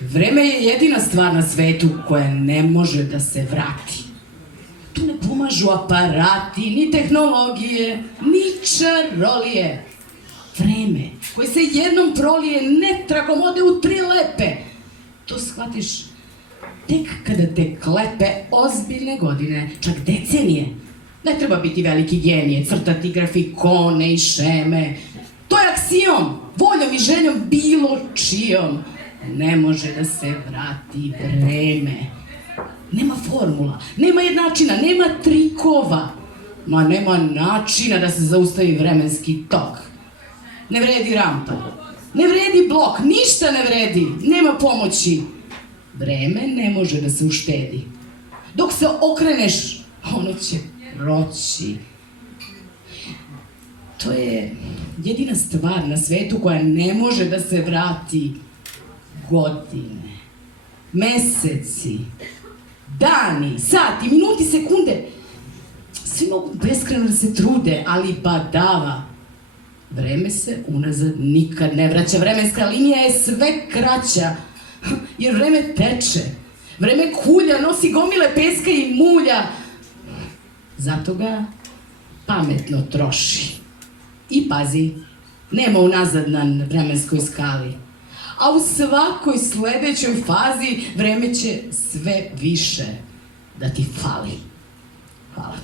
Vreme je jedina stvar na svetu koja ne može da se vrati. Tu ne pomažu aparati, ni tehnologije, ni čarolije. Vreme koje se jednom prolije netragom ode u 3 lepe. To shvatiš tek kada te klepe ozbiljne godine, čak decenije. Ne treba biti veliki genije, crtati grafikone i šeme. To je aksijom, voljom i željom bilo čijom. Ne može da se vrati vreme. Nema formula, nema jednačina, nema trikova. Ma nema načina da se zaustavi vremenski tok. Ne vredi rampa, ne vredi blok, ništa ne vredi, nema pomoći. Vreme ne može da se uštedi. Dok se okreneš, ono će proći. To je jedina stvar na svetu koja ne može da se vrati. Godine, meseci, dani, sati, minuti, sekunde. Svi mogu beskrajno da se trude, ali badava. Vreme se unazad nikad ne vraća. Vremenska linija je sve kraća. Jer vreme teče. Vreme kulja, nosi gomile peska i mulja. Zato ga pametno troši. I pazi, nema unazad na vremenskoj skali. A u svakoj sledećoj fazi vreme će sve više da ti fali. Hvala.